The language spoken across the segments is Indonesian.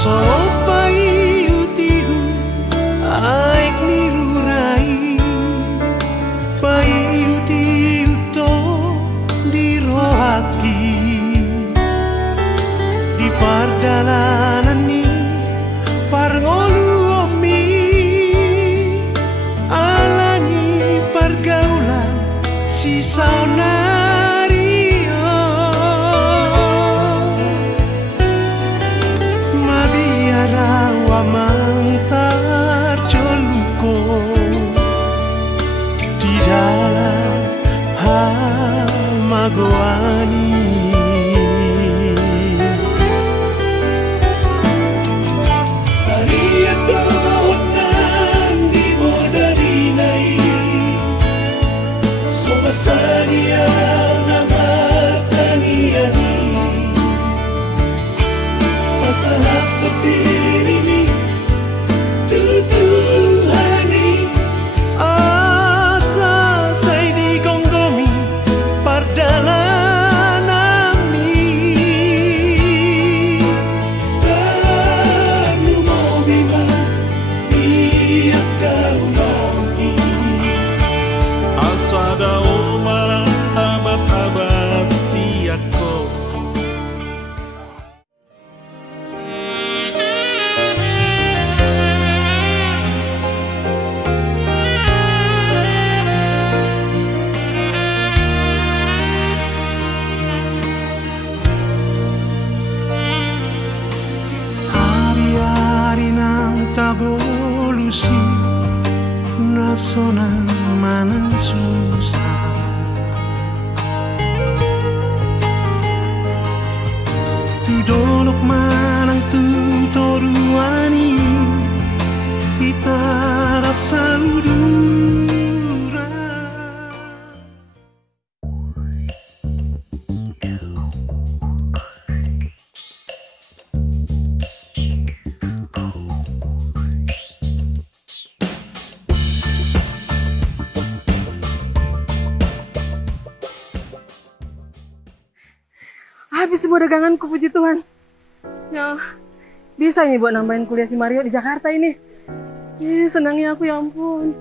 Sopai utihu aik nirurai pai utihu to dirohaki di pardalanan ni parngolu omi alani pergaulan si saunario mabiara wamantar joluko di dalam hamagoani. Sadia nama tangiani masalah berdiri ni tutuhani asa saya di gonggomi pardalanami kamu mau bima biar kau nanti asada evolusi nasional manang susah tu dolok manang tu toruani kita harap saludura. Habis semua daganganku, puji Tuhan. Ya, bisa nih buat nambahin kuliah si Mario di Jakarta ini. Senangnya aku, ya ampun.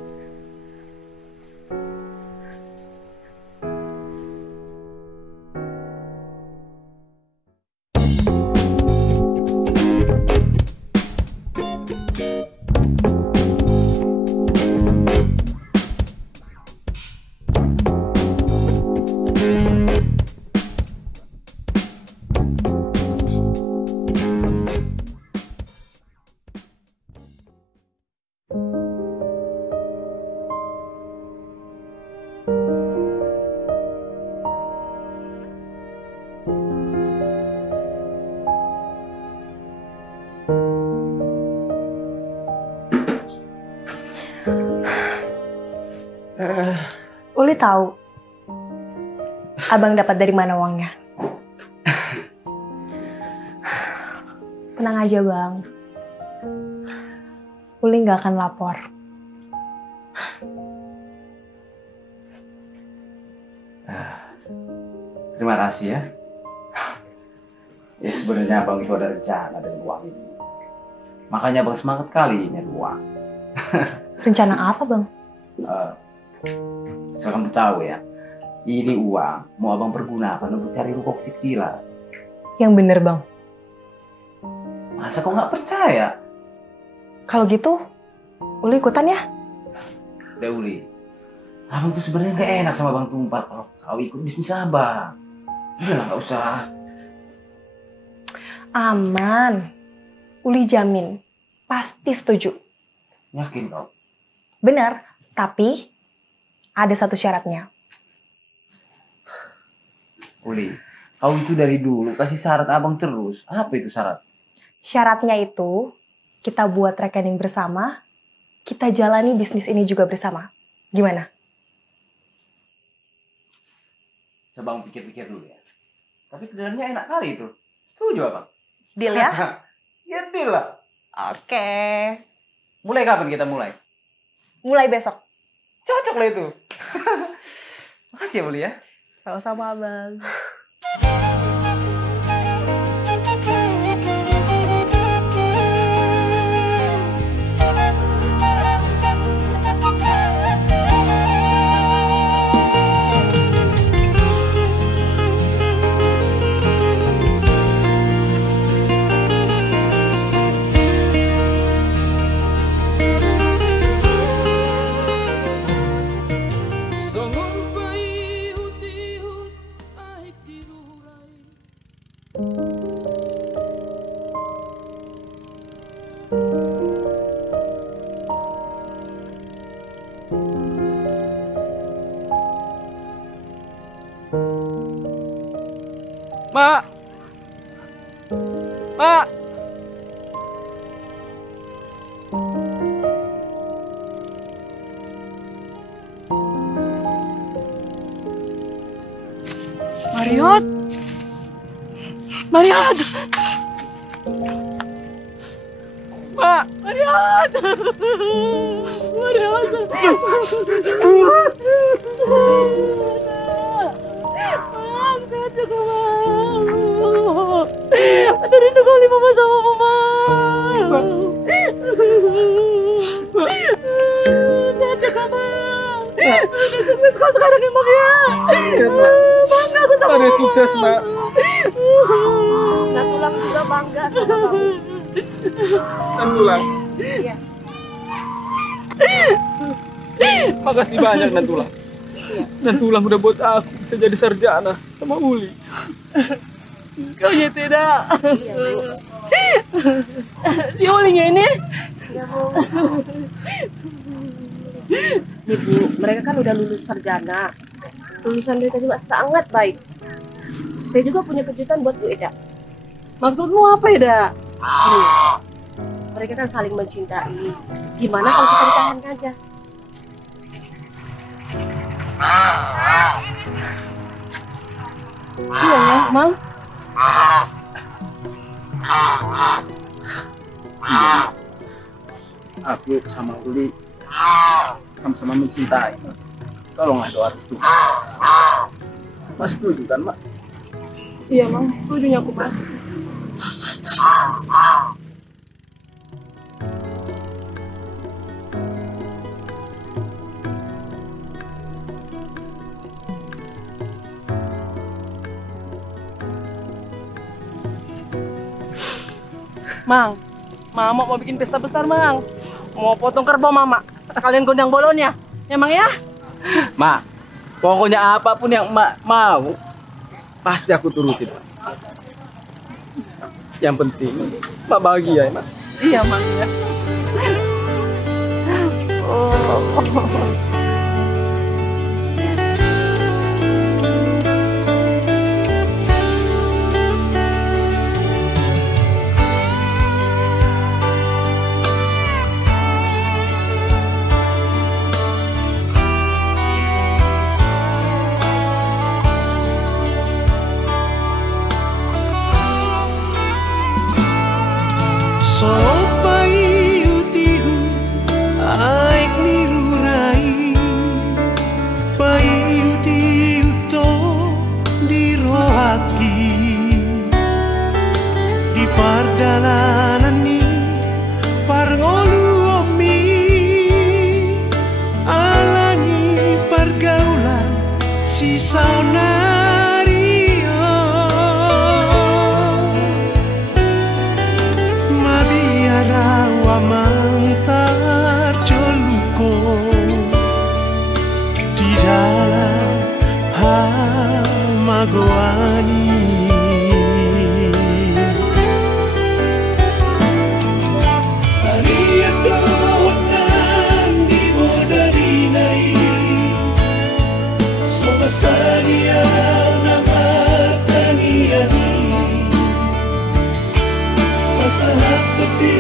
Uli tahu abang dapat dari mana uangnya? Tenang aja bang, Uli nggak akan lapor. Terima kasih ya. Ya sebenarnya abang itu ada rencana dari uang ini. Makanya abang semangat kali nyari uang. Rencana apa bang? Saya kamu tahu ya, ini uang mau abang pergunakan untuk cari ruko kecil-kecilan. Yang bener bang. Masa kau nggak percaya? Kalau gitu, Uli ikutan ya? Udah Uli, abang tuh sebenarnya nggak enak sama bang Tumpat kalau kau ikut bisnis abang. Udah nggak usah. Aman, Uli jamin, pasti setuju. Yakin kau? Benar, tapi ada satu syaratnya. Uli, kau itu dari dulu kasih syarat abang terus. Apa itu syarat? Syaratnya itu, kita buat rekening bersama, kita jalani bisnis ini juga bersama. Gimana? Coba abang pikir-pikir dulu ya. Tapi kedengarannya enak kali itu. Setuju abang? Deal ya? Ya deal lah. Oke. Mulai kapan kita mulai? Mulai besok. Cocok lah itu. Makasih ya Uli ya. Sama-sama abang. Mak! Mak! Mariot! Mariot! Mak! Mariot! Mariot! Mam, sehat juga, Mam. Aduh, rindu kali Mama sama Mama. Sehat juga, Mam. Udah sukses kau sekarang ya, Mam ya. Bangga aku sama Mariot Mama. sukses, Mak. Nah, tulang juga bangga sama kamu. Dan tulang. Iya. Makasih banyak Dan tulang. Dan tulang udah buat aku bisa jadi sarjana sama Uli. Kau ya tidak. Si Ulinya ini. Nih Bu, mereka kan udah lulus sarjana. Lulusan mereka juga sangat baik. Saya juga punya kejutan buat Bu Eda. Maksudmu apa ya, Da? Ini, mereka kan saling mencintai. Gimana kalau kita nikahan aja? Iya ya, Mang. Aku sama Uli sama-sama mencintai. Tolonglah doa restu. Mas setuju kan, Mak? Iya, Mang. Setuju aku, Pak. Mang, Mama mau bikin pesta besar, Mang. Mau potong kerbau, Mama. Sekalian gondang bolonnya. Ya, Mang ya? Mak, pokoknya apapun yang Mak mau, pasti aku turutin. Yang penting, Mak bahagia ya, Mak. Iya, Mang ya. Sopai utihu aik nirurai pai uti uto dirohaki di pardalanan ni parngolu omi alani pergaulan si saunario mabiara mantar joluko di dalam hamagoani Ariadonan di bodarinai Sobasaria nama tangiani Masahat tepi